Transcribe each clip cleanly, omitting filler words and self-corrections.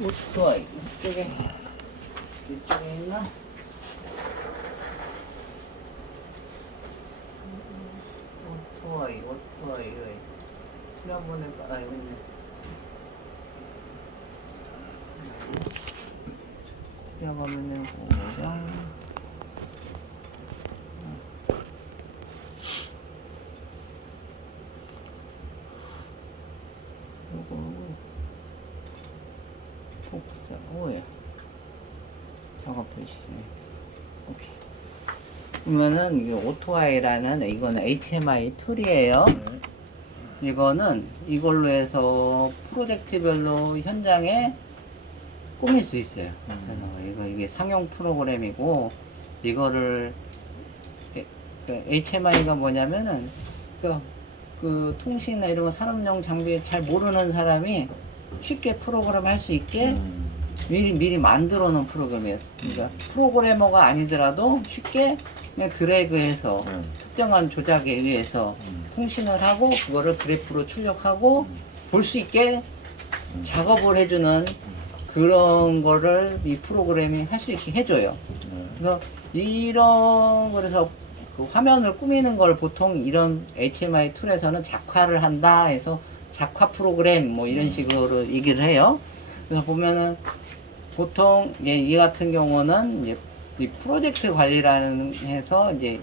오토아이 이쪽에 있나? 오토아이 지난번에 여기 있네. 들어가면은 그거랑 요거 복사 오야 작업 보시네. 오케이. 그러면은 이게 오토아이라는 이거는 HMI 툴이에요. 이거는 이걸로 해서 프로젝트별로 현장에 꾸밀 수 있어요. 그래서 이게 상용 프로그램이고 이거를 HMI가 뭐냐면은 그 통신이나 이런 거 산업용 장비 잘 모르는 사람이 쉽게 프로그램 할 수 있게 미리 만들어 놓은 프로그램이에요. 그러니까 프로그래머가 아니더라도 쉽게 그냥 드래그해서 특정한 조작에 의해서 통신을 하고 그거를 그래프로 출력하고 볼 수 있게 작업을 해주는 그런 거를 이 프로그램이 할 수 있게 해줘요. 그래서 그래서 그 화면을 꾸미는 걸 보통 이런 HMI 툴에서는 작화를 한다 해서 작화 프로그램 뭐 이런 식으로 얘기를 해요. 그래서 보면은 보통 이 같은 경우는 이제 이 프로젝트 관리라는 해서 이제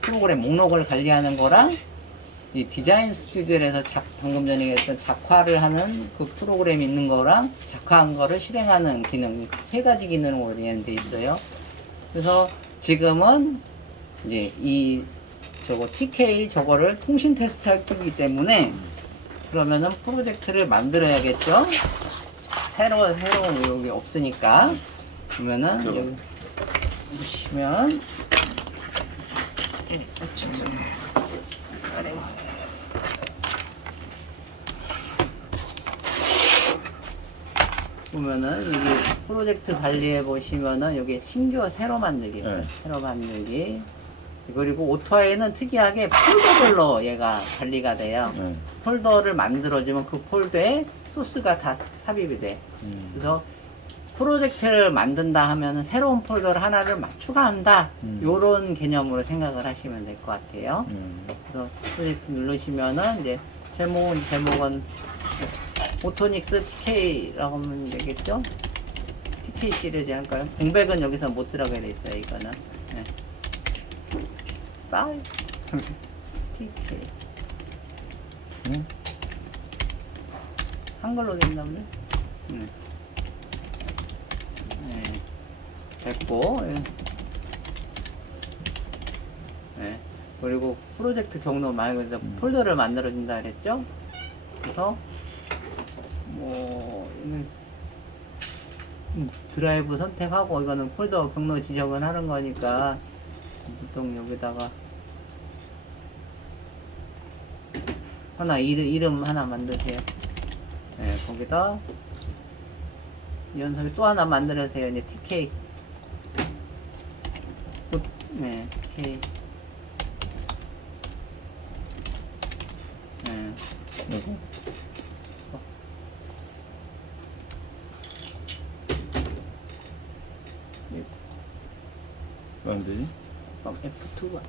프로그램 목록을 관리하는 거랑 이 디자인 스튜디오에서 방금 전에 얘기했던 작화를 하는 그 프로그램이 있는 거랑 작화한 거를 실행하는 기능, 세 가지 기능으로 되어 있어요. 그래서 지금은 이제 TK 저거를 통신 테스트 할 거기 때문에 그러면은 프로젝트를 만들어야겠죠? 새로운 여기 없으니까. 그러면은 여기 보시면 보면은 여기 프로젝트 관리해 보시면은 여기 신규 새로 만들기, 새로 만들기. 그리고 오토아이는 특이하게 폴더별로 얘가 관리가 돼요. 폴더를 만들어주면 그 폴더에 소스가 다 삽입이 돼. 그래서 프로젝트를 만든다 하면은 새로운 폴더를 하나를 추가한다. 요런 개념으로 생각을 하시면 될 것 같아요. 그래서 프로젝트 누르시면은 이제 제목은 오토닉스 TK라고 하면 되겠죠? TK 시리즈 할까요? 공백은 여기서 못 들어가게 돼 있어요, 이거는. 네. 사이즈 TK. 한글로 됐나 보네. 네. 됐고. 네. 그리고 프로젝트 경로 말고 폴더를 만들어 준다 그랬죠? 그래서 드라이브 선택하고 이거는 폴더 경로 지정을 하는 거니까 보통 여기다가 이름 하나 만드세요. 네, 거기다 연속에 또 하나 만들으세요. 이제 TK. 네, TK. 네. 왜 안 되지? 그럼 F2가.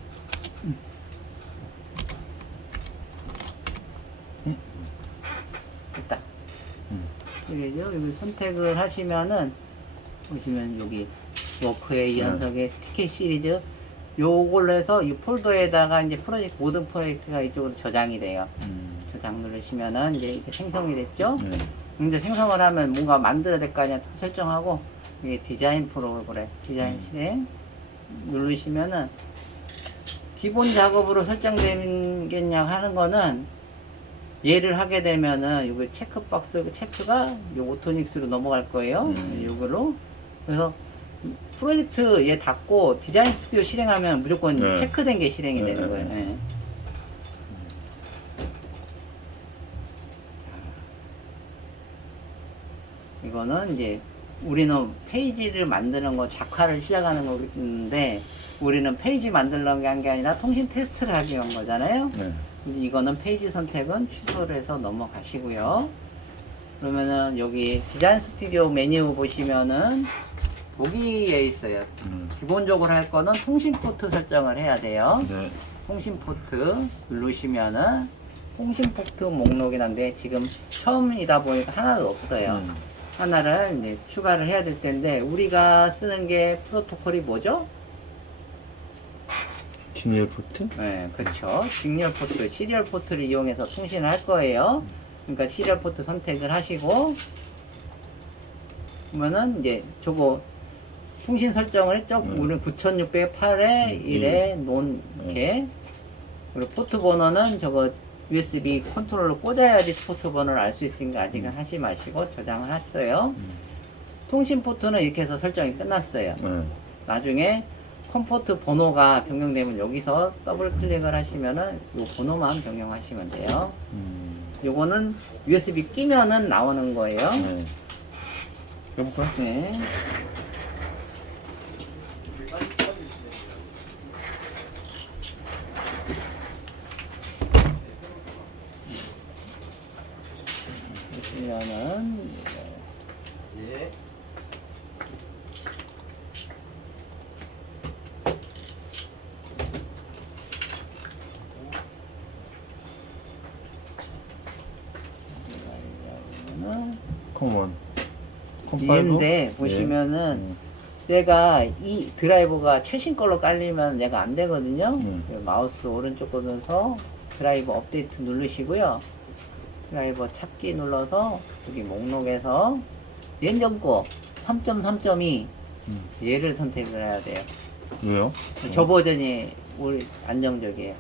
됐다. 이게죠. 여기 선택을 하시면은 보시면 여기 워크의 연속의 TK 시리즈 요걸로 해서 이 폴더에다가 이제 모든 프로젝트가 이쪽으로 저장이 돼요. 저장 누르시면은 이제 이렇게 생성이 됐죠. 이제 생성을 하면 뭔가 만들어야 될 거 아니야. 설정하고 이게 디자인 프로그램, 디자인 실행 누르시면은 기본 작업으로 설정되겠냐 하는 거는 얘를 하게 되면은 여기 체크가 요 오토닉스로 넘어갈 거예요. 요걸로. 그래서 프로젝트 얘 닫고 디자인 스튜디오 실행하면 무조건 체크된 게 실행이 되는 거예요. 네. 이거는 이제 우리는 페이지를 만드는 거 작화를 시작하는 거인데 우리는 페이지 만들려고 한 게 아니라 통신 테스트를 하기 위한 거잖아요. 이거는 페이지 선택은 취소를 해서 넘어가시고요. 그러면은 여기 디자인 스튜디오 메뉴 보시면은 보기에 있어요. 기본적으로 할 거는 통신 포트 설정을 해야 돼요. 네. 통신 포트 누르시면은 통신 포트 목록이 난데 지금 처음이다 보니까 하나도 없어요. 하나를 이제 추가를 해야 될 텐데 우리가 쓰는 게 프로토콜이 뭐죠? 기니얼 포트? 네, 그렇죠. 직렬 포트, 시리얼 포트를 이용해서 통신을 할 거예요. 그러니까 시리얼 포트 선택을 하시고 그러면은 이제 저거 통신 설정을 했죠. 우리는 9608에 1에 논 이렇게 그리고 포트 번호는 저거 USB 컨트롤러 꽂아야지 포트 번호를 알 수 있으니까 아직은 하지 마시고 저장을 했어요. 통신 포트는 이렇게 해서 설정이 끝났어요. 나중에 컴포트 번호가 변경되면 여기서 더블 클릭을 하시면은 이 번호만 변경하시면 돼요. 요거는 USB 끼면은 나오는 거예요. 네. 해볼까요? 네. 보시면은 예. 컴원. 얘인데 보시면은 얘가 이 드라이버가 최신 걸로 깔리면 얘가 안 되거든요. 마우스 오른쪽 꺼내서 드라이버 업데이트 누르시고요. 드라이버 찾기 눌러서 여기 목록에서 예전 거 3.3.2 얘를 선택을 해야 돼요. 왜요? 저 버전이 우리 안정적이에요.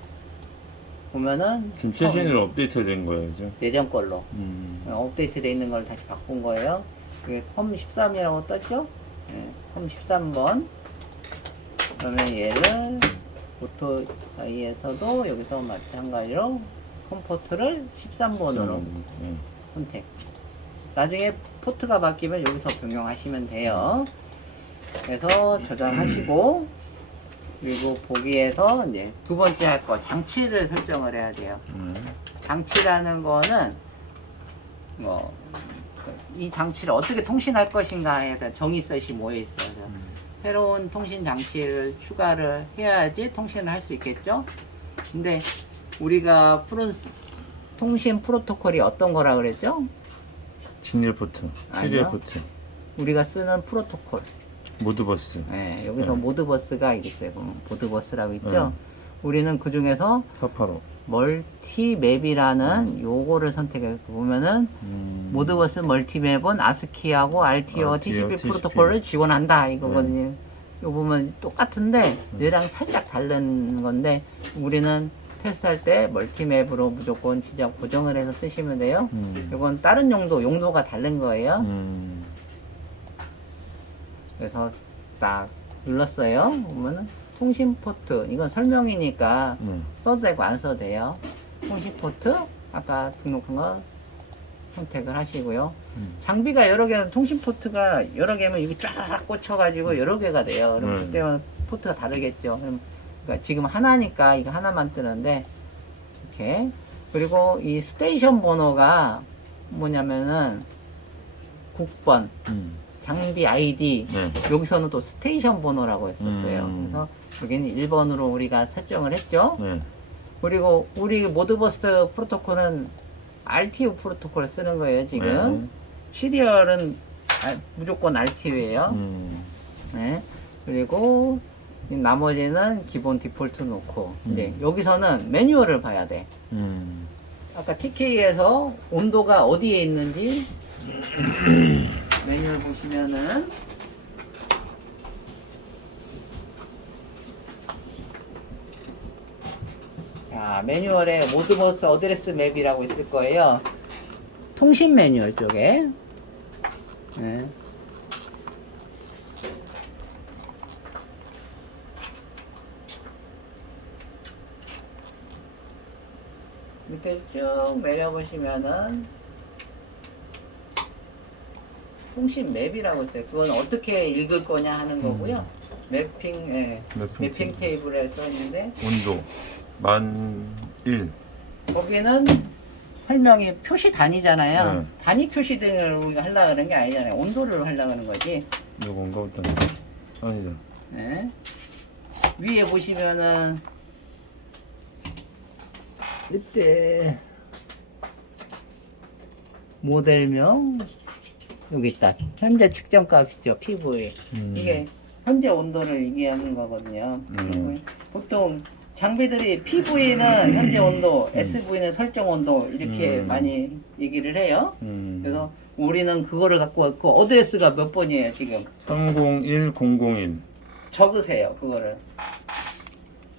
보면은 지금 최신으로 업데이트된 거예요, 지금? 예전 걸로 업데이트 돼 있는 걸 다시 바꾼 거예요. 이게 컴 13이라고 떴죠? 네, 컴 13번. 그러면 얘를 오토아이에서도 여기서 마찬가지로 컴포트를 13번으로 선택. 나중에 포트가 바뀌면 여기서 변경하시면 돼요. 그래서 저장하시고 그리고 보기에서 이제 두 번째 할 거 장치를 설정을 해야 돼요. 장치라는 거는 뭐 이 장치를 어떻게 통신할 것인가에 대한 정의셋이 모여 있어요. 새로운 통신 장치를 추가를 해야지 통신을 할 수 있겠죠. 근데 우리가 통신 프로토콜이 어떤 거라 그랬죠? 진열 포트, 시리얼 아니요. 포트, 우리가 쓰는 프로토콜. 모드버스, 네, 여기서 모드버스가 있어요. 보면 모드버스라고 있죠. 우리는 그 중에서 485. 멀티맵이라는 요거를 선택해서 보면은 모드버스 멀티맵은 아스키하고 RTO, TCP 프로토콜을 지원한다 이거거든요. 요 보면 똑같은데 얘랑 살짝 다른 건데 우리는 테스트할 때 멀티맵으로 무조건 진짜 고정을 해서 쓰시면 돼요. 이건 다른 용도가 다른 거예요. 그래서 딱 눌렀어요. 보면은 통신 포트 이건 설명이니까 써도 되고 안 써도 돼요. 통신 포트 아까 등록한 거 선택을 하시고요. 장비가 여러 개는 통신 포트가 여러 개면 이게 쫙 꽂혀가지고 여러 개가 돼요. 그럼 그때는 포트가 다르겠죠. 그럼 그러니까 지금 하나니까 이거 하나만 뜨는데 이렇게 그리고 이 스테이션 번호가 뭐냐면은 국번 장비 아이디 여기서는 또 스테이션 번호라고 했었어요. 그래서 여기는 1번으로 우리가 설정을 했죠. 그리고 우리 모드버스 프로토콜은 RTO 프로토콜을 쓰는 거예요 지금. 시리얼은 무조건 RTO예요. 네. 그리고 나머지는 기본 디폴트 놓고 이제 여기서는 매뉴얼을 봐야 돼. 아까 TK에서 온도가 어디에 있는지 매뉴얼 보시면은 자 매뉴얼에 모드버스 어드레스 맵이라고 있을 거예요. 통신 매뉴얼 쪽에 네. 밑에 쭉 내려보시면은 통신 맵이라고 있어요. 그건 어떻게 읽을 거냐 하는 거고요. 매핑, 예. 매핑 테이블에 써 있는데 온도 1001. 거기는 설명이 표시 단위잖아요. 네. 단위 표시 등을 우리가 하려고 하는 게 아니잖아요. 온도를 하려고 하는 거지. 요건가 보다. 아니다. 네. 위에 보시면은 이때 모델명 여기 있다. 현재 측정 값이죠. PV. 이게 현재 온도를 얘기하는 거거든요. PV. 보통 장비들이 PV는 현재 온도, SV는 설정 온도 이렇게 많이 얘기를 해요. 그래서 우리는 그거를 갖고 왔고 어드레스가 몇 번이에요 지금? 301001. 적으세요 그거를.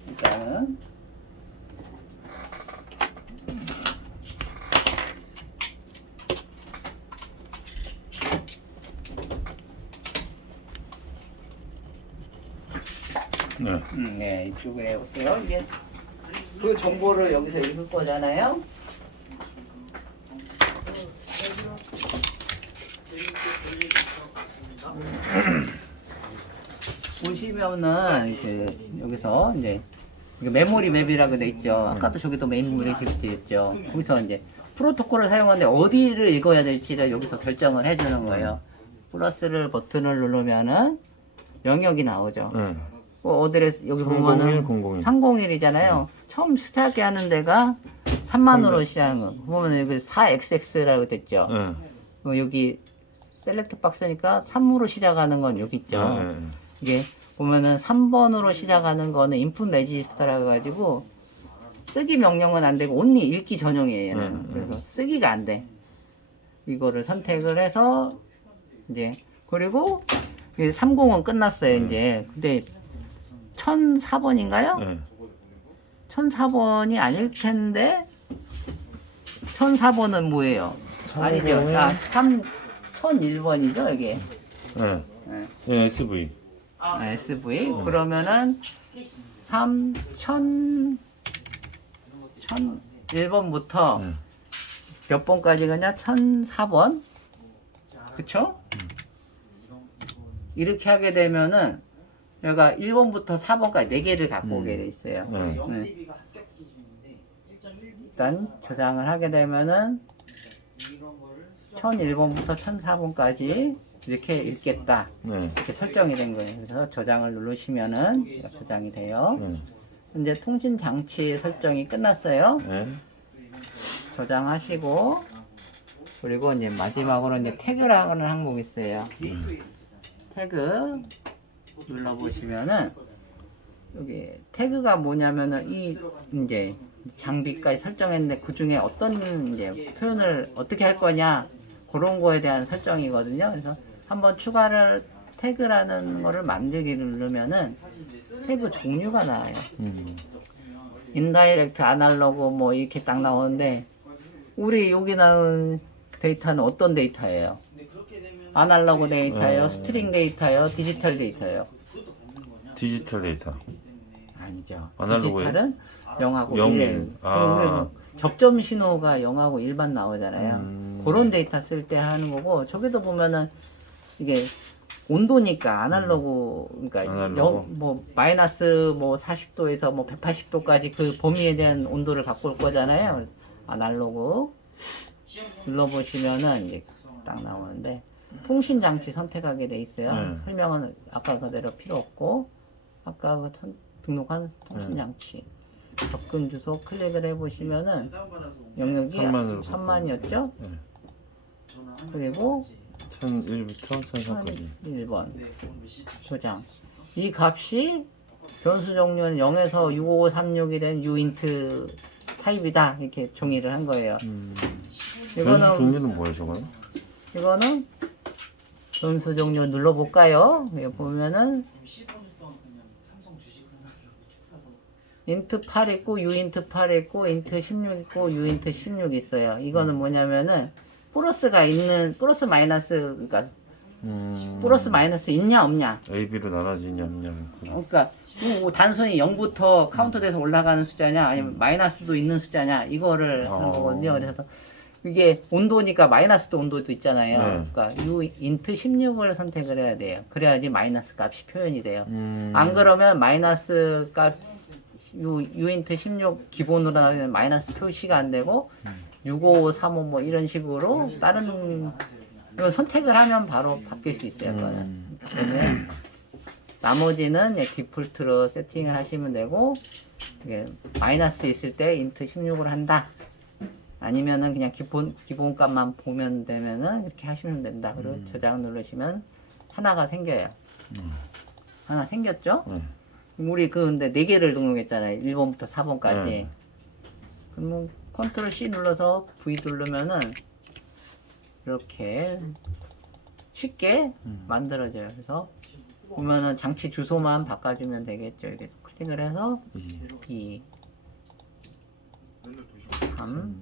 일단은 네. 네, 이쪽에 해보세요. 이게 그 정보를 여기서 읽을 거잖아요. 보시면은 여기서 이제 이게 메모리 맵이라고 돼 있죠. 아까도 저기도 메모리 맵이 되어 있죠. 거기서 이제 프로토콜을 사용하는데 어디를 읽어야 될지를 여기서 결정을 해주는 거예요. 플러스를 버튼을 누르면은 영역이 나오죠. 네. 어드레스 여기 보면은 301001. 301이잖아요. 처음 스타트 하는 데가 3만으로 시작한 거. 보면 여기 4XX라고 됐죠. 네. 여기 셀렉트 박스니까 3으로 시작하는 건 여기 있죠. 네. 이게 보면은 3번으로 시작하는 거는 인풋 레지스터라 가지고 쓰기 명령은 안 되고 온리 읽기 전용이에요. 얘는. 그래서 쓰기가 안 돼. 이거를 선택을 해서 이제 그리고 30은 끝났어요. 이제 근데 1004번인가요? 네. 1004번이 아닐 텐데 1004번은 뭐예요? 아니죠. 1001번이죠, 이게. 네. 네. 네, SV. SV. 그러면은 1001번부터 네. 몇 번까지 가냐? 1004번. 그쵸? 이렇게 하게 되면은 얘가 1번부터 4번까지 4개를 갖고 오게 돼 있어요. 네. 네. 일단 저장을 하게 되면은 1001번부터 1004번까지 이렇게 읽겠다. 네. 이렇게 설정이 된 거예요. 그래서 저장을 누르시면은 얘가 저장이 돼요. 네. 이제 통신 장치 설정이 끝났어요. 네. 저장하시고 그리고 이제 마지막으로 이제 태그라는 항목이 있어요. 태그 눌러보시면은 여기 태그가 뭐냐면은 이 이제 장비까지 설정했는데 그 중에 어떤 이제 표현을 어떻게 할 거냐 그런 거에 대한 설정이거든요. 그래서 한번 추가를 태그라는 거를 만들기를 누르면은 태그 종류가 나와요. 인다이렉트, 아날로그 뭐 이렇게 딱 나오는데 우리 여기 나온 데이터는 어떤 데이터예요? 아날로그 데이터예요? 스트링 데이터예요? 디지털 데이터예요? 디지털 데이터. 아니죠. 아날로그예요? 디지털은 0하고 영이. 1. 아. 우리 접점 신호가 0하고 1만 나오잖아요. 그런 데이터 쓸 때 하는 거고 저기도 보면은 이게 온도니까 아날로그 그러니까 아날로그. 뭐 마이너스 뭐 40도에서 뭐 180도까지 그 범위에 대한 온도를 갖고 올 거잖아요. 아날로그 눌러보시면은 이게 딱 나오는데 통신 장치 선택하게 돼 있어요. 네. 설명은 아까 그대로 필요 없고 아까 그 등록한 통신 장치 접근 주소 클릭을 해보시면은 영역이 1000만이었죠. 네. 그리고 1001부터 1004까지. 1번 저장. 이 값이 변수 종류는 0에서 6536이 된 uint 타입이다 이렇게 정의를 한 거예요. 변수 종류는 뭐예요, 저거는? 이거는 변수 종류 눌러볼까요? 여기 보면은 int 8 있고 uint 8 있고 int 16 있고 uint 16 있어요. 이거는 뭐냐면은 플러스가 있는 플러스 마이너스 그러니까 플러스 마이너스 있냐 없냐. AB로 나눠지냐 없냐. 그러니까 뭐 단순히 0부터 카운트돼서 올라가는 숫자냐 아니면 마이너스도 있는 숫자냐 이거를 하는 거거든요. 그래서 이게 온도니까 마이너스도 온도도 있잖아요. 네. 그러니까 int 16을 선택을 해야 돼요. 그래야지 마이너스 값이 표현이 돼요. 안 그러면 마이너스 값 uint 16 기본으로 나오면 마이너스 표시가 안 되고 65, 35 뭐 이런 식으로 다른 이거 선택을 하면 바로 바뀔 수 있어요. 그거는. 때문에 나머지는 이제 디폴트로 세팅을 하시면 되고 이게 마이너스 있을 때 인트 16으로 한다. 아니면은 그냥 기본값만 보면 되면은 이렇게 하시면 된다. 그리고 저장 누르시면 하나가 생겨요. 하나 생겼죠? 우리 근데 4개를 등록했잖아요. 1번부터 4번까지. 그럼 컨트롤 C 눌러서 V 누르면은 이렇게 쉽게 만들어져요. 그래서 보면은 장치 주소만 바꿔주면 되겠죠. 이렇게 클릭을 해서 2, 3,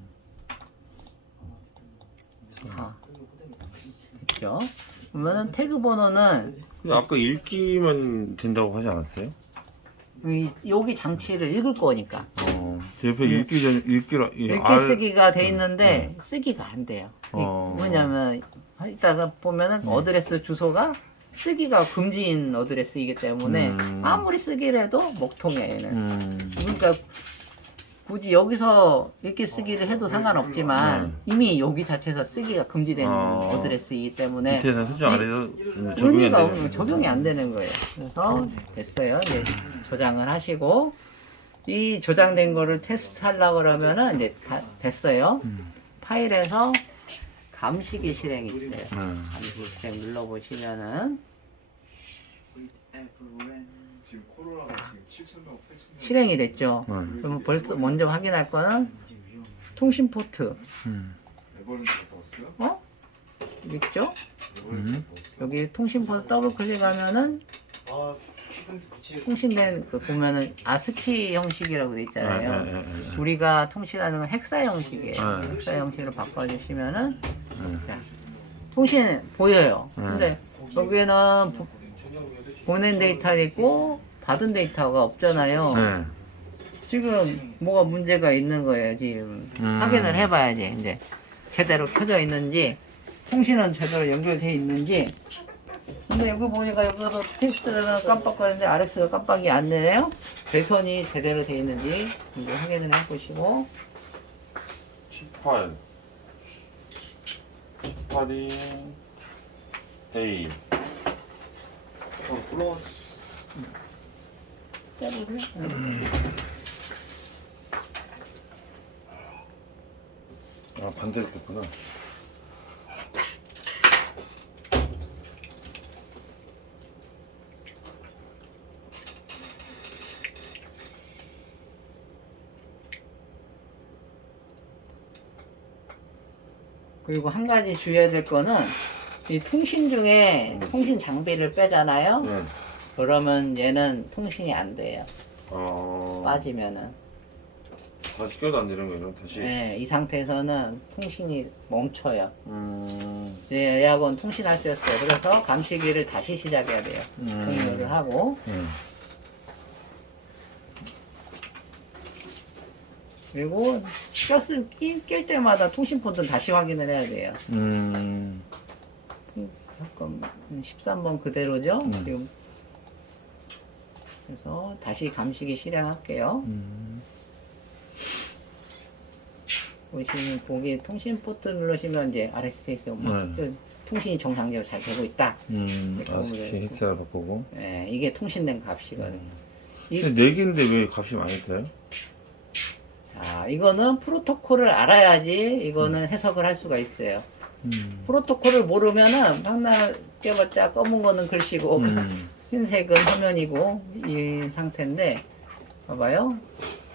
4 됐죠? 보면은 태그 번호는 근데 아까 읽기만 된다고 하지 않았어요? 여기 장치를 읽을 거니까 제 옆에 읽기라 읽기 쓰기가 돼 있는데 쓰기가 안 돼요. 뭐냐면 이따가 보면은 어드레스 주소가 쓰기가 금지인 어드레스이기 때문에 아무리 쓰기를 해도 먹통이에요. 얘는. 그러니까 굳이 여기서 읽기 쓰기를 해도 상관없지만 이미 여기 자체에서 쓰기가 금지된 어드레스이기 때문에 밑에는 설정 안 해도 의미가 없는 적용이 안 되는 거예요. 그래서 됐어요. 이제 저장을 하시고 이 저장된 거를 테스트 하려고 그러면은 이제 다 됐어요. 파일에서 감시기 실행이 있어요. 감시기 실행 눌러보시면은 지금 코로나가 지금 7,000명, 8,000명 실행이 됐죠. 그러면 벌써 먼저 확인할 거는 통신 포트. 에버랜드 갔다 왔어요? 여기 있죠? 에버랜드 갔다 왔어요? 여기 통신 포트 더블 클릭하면은 아, 휴대에서 미치겠다. 통신된 그 보면은 아스키 형식이라고 돼 있잖아요. 우리가 통신하는 건 헥사 형식이에요. 헥사 형식으로 바꿔주시면은 자, 통신 보여요. 근데 여기는 보낸 데이터 있고 받은 데이터가 없잖아요. 지금 뭐가 문제가 있는 거예요. 지금 확인을 해봐야지. 이제 제대로 켜져 있는지 통신은 제대로 연결돼 있는지. 근데 여기 보니까 여기서 테스트를 깜빡거리는데 RX가 깜빡이 안 되네요. 배선이 제대로 돼 있는지 이제 확인을 해보시고 18이 A 플러스 반대로 됐구나. 그리고 한 가지 주의해야 될 거는 이 통신 중에 통신 장비를 빼잖아요. 그러면 얘는 통신이 안 돼요. 빠지면은. 다시 껴도 안 되는 거예요, 다시? 네, 이 상태에서는 통신이 멈춰요. 네, 예약은 통신할 수 있어요. 그래서 감시기를 다시 시작해야 돼요. 종료를 하고. 그리고 낄 때마다 통신 포트는 다시 확인을 해야 돼요. 잠깐 13번 그대로죠? 지금. 그래서 다시 감시기 실행할게요. 보시면 거기 통신 포트 누르시면 이제 RSS 통신이 정상적으로 잘 되고 있다. 아스키 헥사를 바꾸고. 네, 이게 통신된 값이거든요. 근데 4개인데 왜 값이 많이 돼요? 자, 이거는 프로토콜을 알아야지 이거는 해석을 할 수가 있어요. 프로토콜을 모르면은 하나 깨봤자 검은 거는 글씨고 흰색은 화면이고 이 상태인데 봐봐요.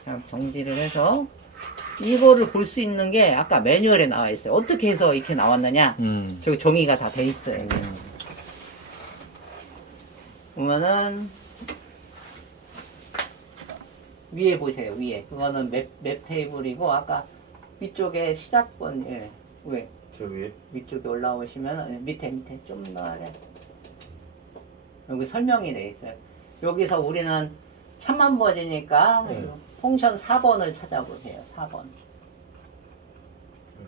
자, 정지를 해서 이거를 볼 수 있는 게 아까 매뉴얼에 나와 있어요. 어떻게 해서 이렇게 나왔느냐? 저기 정의가 다 돼 있어요. 보면은 위에 보세요. 위에 그거는 맵 테이블이고 아까 위쪽에 시작번 왜? 저 위에? 위쪽에 올라오시면 밑에 좀 더 아래 여기 설명이 돼 있어요. 여기서 우리는 3만 번이니까 펑션 4번을 찾아보세요. 4번.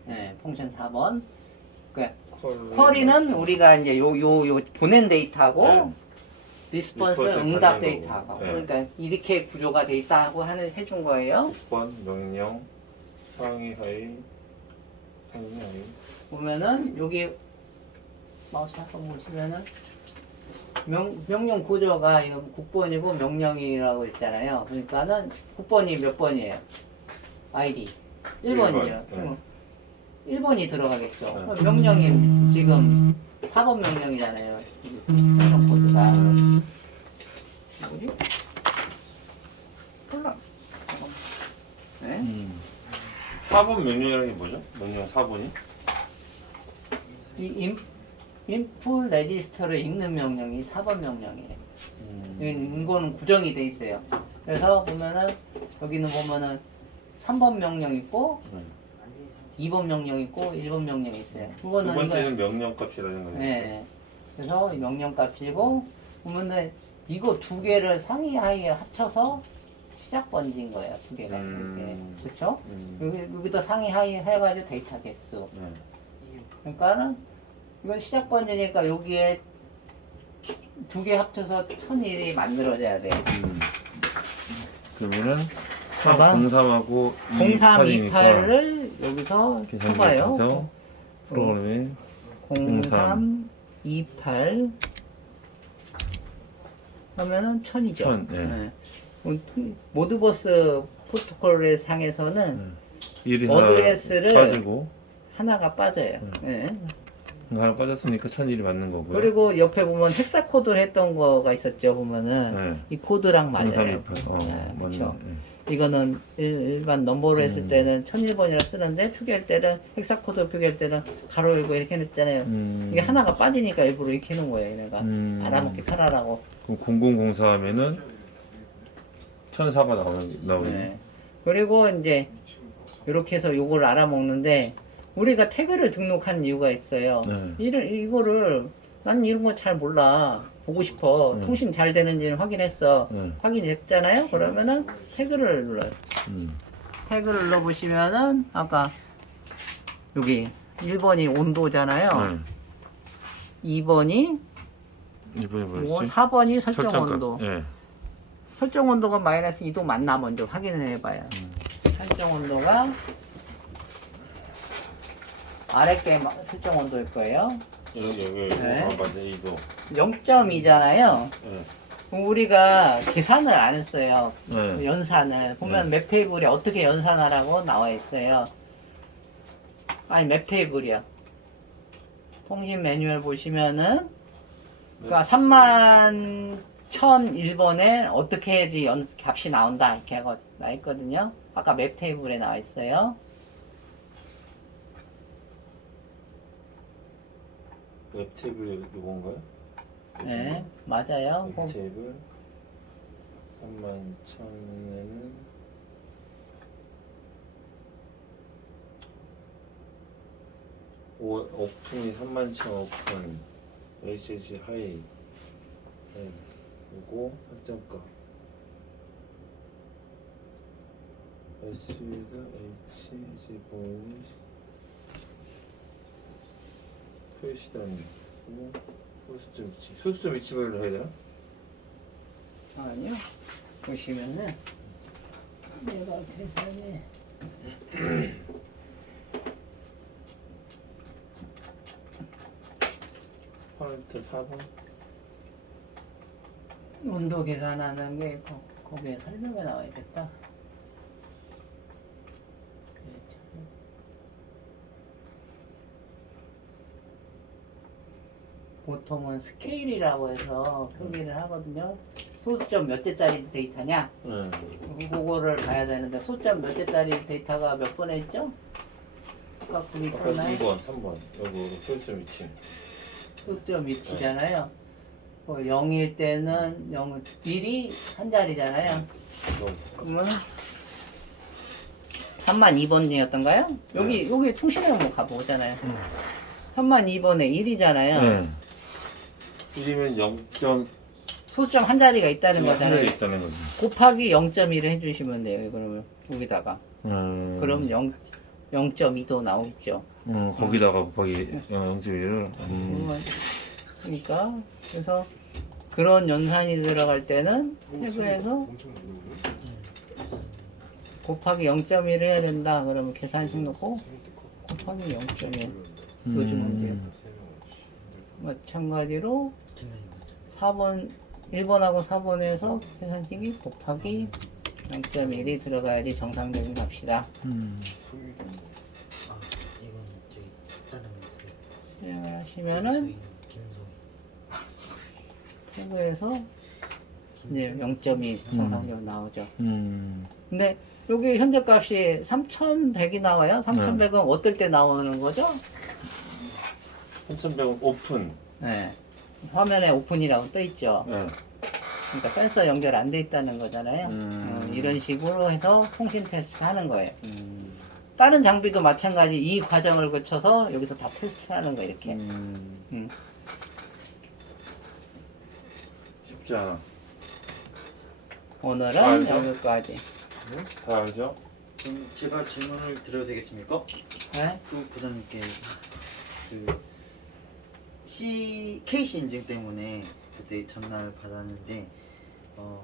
네, 펑션 4번. 쿼리는 우리가 이제 요 보낸 데이터고 리스폰스 응답 데이터가 그러니까 이렇게 구조가 돼 있다고 해준 거예요. 6번 명령 상위 하위 보면은 여기 마우스 한번 보시면은 명령 구조가 이거 국번이고 명령이라고 있잖아요. 그러니까는 국번이 몇 번이에요? 아이디 1번이요. 1번이 들어가겠죠. 명령이 지금 4번 명령이잖아요. 명령 코드가. 뭐지? 몰라. 잠깐만. 네? 4번 명령이라는 게 뭐죠? 명령 4번이? 이 인풋 레지스터를 읽는 명령이 4번 명령이에요. 이거는 구정이 돼 있어요. 그래서 보면은 여기는 보면은 3번 명령 있고 2번 명령 있고 1번 명령 있어요. 두 그거는 번째는 명령 값이라는 거죠. 네. 그래서 이 명령 값이고 보면은 이거 두 개를 상위하에 합쳐서 시작 번지인 거예요. 두 개가 이렇게. 그렇죠? 여기도 상위하에 해가지고 데이터 개수. 그러니까는 이건 시작 번지니까 여기에 두 개 합쳐서 1001이 만들어져야 돼. 그러면은 봐봐. 03하고 0328을 여기서 쳐봐요. 프로그램에 0328 하면은 1000이죠. 1000, 네. 모드버스 프로토콜의 상에서는 1이 어드레스를 빠지고 하나가 빠져요. 네. 하나 빠졌으니까 1001이 맞는 거고요. 그리고 옆에 보면 헥사 코드를 했던 거가 있었죠. 보면은 이 코드랑 맞아요. 0328. 네, 그렇죠. 맞네. 이거는 일반 넘버로 했을 때는 1001번이라 쓰는데 표기할 때는 헥사 코드 표기할 때는 가로 열고 이렇게 해놨잖아요. 이게 하나가 빠지니까 일부러 이렇게 해놓은 거예요. 얘네가 알아먹기 편하라고. 그럼 0004 하면은 1004가 나오네. 네. 그리고 이제 이렇게 해서 요거를 알아먹는데 우리가 태그를 등록한 이유가 있어요. 네. 이거를 난 이런 거 잘 몰라. 보고 싶어. 통신 잘 되는지는 확인했어. 확인이 됐잖아요. 그러면은 태그를 눌러요. 태그를 눌러보시면은 아까 여기 1번이 온도잖아요. 2번이 2번이 뭐였지? 4번이 설정 설정값. 온도. 예. 설정 온도가 마이너스 2도 맞나 먼저 확인을 해봐요. 설정 온도가 아래 게 설정 온도일 거예요. 여기 네. 맞아 2도. 0.2잖아요. 예. 우리가 계산을 안 했어요. 네. 연산을 보면 맵 테이블에 어떻게 연산하라고 나와 있어요. 아니 맵 테이블이요. 통신 매뉴얼 보시면은 그러니까 31,001번에 어떻게 해야지 값이 나온다 이렇게 하고 나와 있거든요. 아까 맵 테이블에 나와 있어요. 웹 테이블 이건가요? 네, 맞아요. 웹 테이블 31,000에는 오픈이 31,000 오픈 HH 하이 그리고 설정값 S가 HG 보이 표시단위 소수점 위치 소수점 위치별로 해야 되나? 아니요. 보시면은 내가 계산해. 폴트 4번 온도 계산하는 게 거기에 설명에 나와 있겠다. 보통은 스케일이라고 해서 표기를 하거든요. 소수점 몇 개짜리 데이터냐? 그거를 봐야 되는데 소수점 몇 개짜리 데이터가 몇 번에 있죠? 아까 거기 아까 있었나요? 2번, 3번 여기 소수점 위치 소수점 위치잖아요. 0일 때는 1이 한 자리잖아요. 그러면 3002번이었던가요? 여기 통신에 한번 가보잖아요. 3002번에 1이잖아요. 네. 1이면 0. 소수점 한 자리가 있다는 거잖아요. 있다는 거지. 곱하기 0.1을 해주시면 돼요. 그러면 여기다가 그럼 0.2도 나오겠죠. 거기다가 곱하기 0.1을 그러니까 그래서 그런 연산이 들어갈 때는 태그에서 엄청 많이 오네. 곱하기 0.1을 해야 된다. 그러면 계산식 넣고 확인 0.1. 요즘은 이제 마찬가지로 4번 1번하고 4번에서 계산식이 곱하기 0.1이 들어가야지 정상적인 값이다. 아 이건 저희 다른 실행을 하시면은 김성희 태그에서 이제 0.2 정상적으로 나오죠. 음. 근데 여기 현재 값이 3,100이 나와요. 3,100은 어떨 때 나오는 거죠? 3,100원 오픈. 네. 화면에 오픈이라고 떠 있죠. 네. 그러니까 센서 연결 안 돼 있다는 거잖아요. 이런 식으로 해서 통신 테스트 하는 거예요. 다른 장비도 마찬가지 이 과정을 거쳐서 여기서 다 테스트하는 거 이렇게. 쉽지 않아. 오늘은 알죠? 여기까지. 다 알죠? 그럼 제가 질문을 드려도 되겠습니까? 네? 그 부장님께 그 KC 인증 때문에 그때 전날 받았는데 그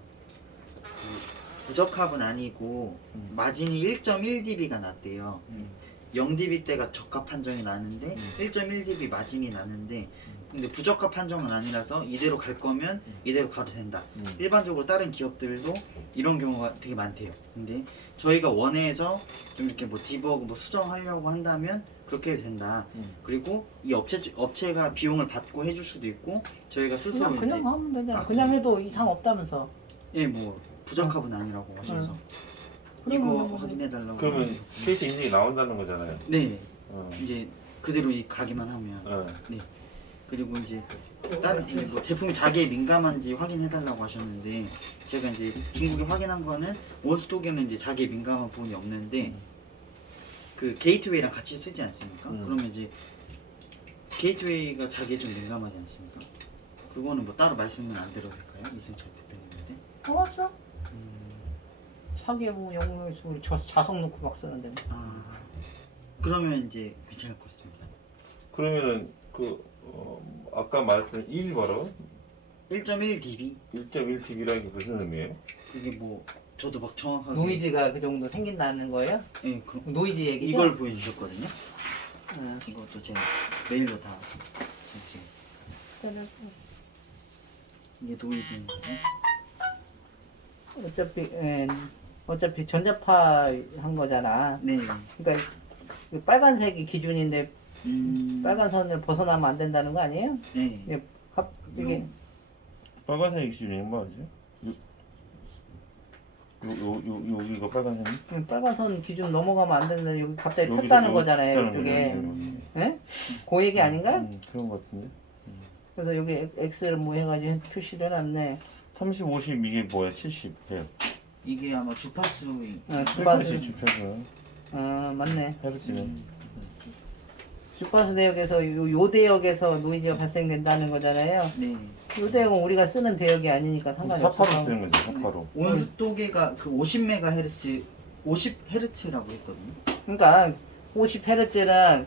부적합은 아니고 마진이 1.1dB가 났대요. 0dB 때가 적합 판정이 나는데 1.1dB 마진이 나는데 근데 부적합 판정은 아니라서 이대로 갈 거면 이대로 가도 된다. 일반적으로 다른 기업들도 이런 경우가 되게 많대요. 근데 저희가 원해서 좀 이렇게 뭐 디버그 뭐 수정하려고 한다면 그렇게 해도 된다. 그리고 이 업체가 비용을 받고 해줄 수도 있고 저희가 스스로 그냥 하면 되잖아. 아, 그냥 해도 이상 없다면서. 예, 뭐 부적합은 아니라고 하셔서 이거 그러면 확인해달라고. 그러면 케이스 인증이 나온다는 거잖아요. 네, 어. 이제 그대로 가기만 하면. 네. 그리고 이제 다른 뭐 제품이 자기에 민감한지 확인해달라고 하셨는데 제가 이제 중국에 확인한 거는 원스톡에는 이제 자기에 민감한 부분이 없는데 그 게이트웨이랑 같이 쓰지 않습니까? 그러면 이제 게이트웨이가 자기에 좀 민감하지 않습니까? 그거는 뭐 따로 말씀은 안 드려도 될까요? 이승철 대표님한테? 고맙어. 자기 뭐 영웅에서 우리 자석 놓고 막 쓰는데. 뭐. 아, 그러면 이제 괜찮을 것 같습니다. 그러면은 아까 말했던 1 바로 1.1dB 1.1dB라는 게 무슨 의미예요? 그게 뭐 저도 막 정확하게 노이즈가 그 정도 생긴다는 거예요? 예, 그럼 노이즈 얘기죠? 이걸 보여주셨거든요. 응. 이것도 제가 메일로 다 보내드리겠습니다. 이게 노이즈인데 어차피 전자파 한 거잖아. 네. 그러니까 그 빨간색이 기준인데 음. 빨간 선을 벗어나면 안 된다는 거 아니에요? 네. 이게 빨간색 기준이 뭐지? 여기가 빨간색이? 빨간 선 기준 넘어가면 안 된다. 여기 갑자기 여기도 탔다는 여기 거잖아요. 탔다는 이쪽에. 거죠. 예? 그 얘기 아닌가? 그런 것 같은데. 그래서 여기 X를 뭐 해가지고 표시를 해놨네. 30, 50 이게 뭐야? 70. 예. 이게 아마 주파수인. 주파수 주파수. 맞네. 헤르츠는. 주파수 대역에서 요 대역에서 노이즈가 발생된다는 거잖아요. 네. 요 대역은 우리가 쓰는 대역이 아니니까 상관이 없어. 485 쓰는 거죠. 485. 온습도계가 그 50MHz 50Hz라고 했거든요. 그러니까 50Hz는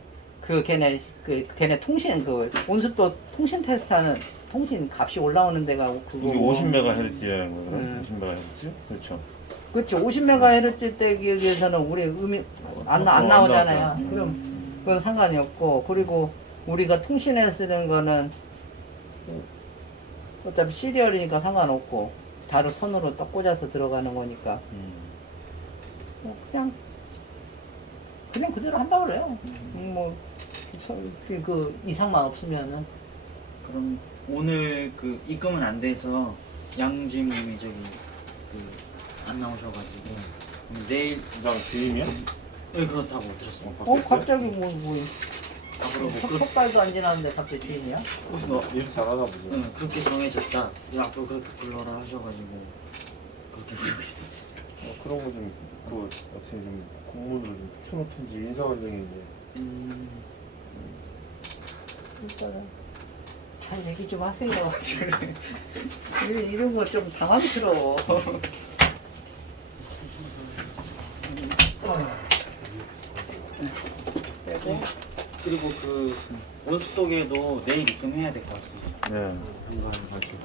걔네 통신 온습도 통신 테스트하는 통신 값이 올라오는 데가 그거. 이게 50MHz라는 거예요. 50MHz? 그렇죠. 그렇죠. 50MHz 대기에서는 우리 음이 안 나오잖아요. 나오죠. 그럼 그건 상관이 없고, 그리고 우리가 통신에 쓰는 거는 어차피 시리얼이니까 상관없고 바로 선으로 딱 꽂아서 들어가는 거니까 그냥 그대로 한다고 그래요. 그 이상만 없으면은. 그럼 오늘 그 입금은 안 돼서 양주임님이 저기 그 안 나오셔가지고 내일 부장 주임이야? 네, 그렇다고 들었습니다. 갑자기 뭐 앞으로 뭐 석달도 안 지났는데 갑자기 주인이야? 일 잘하나 보죠. 응, 그렇게 정해졌다. 앞으로 그렇게 불러라 하셔가지고 그렇게 부르고 있습니다. 그런 거 좀 어떻게 좀 공문으로 좀 쳐놓든지 인사과정인데. 일단은 잘 얘기 좀 하세요. 이런 거 좀 당황스러워. 그리고 그 원수독에도 내일 입금해야 될 것 같습니다. 네. 한거 해가지고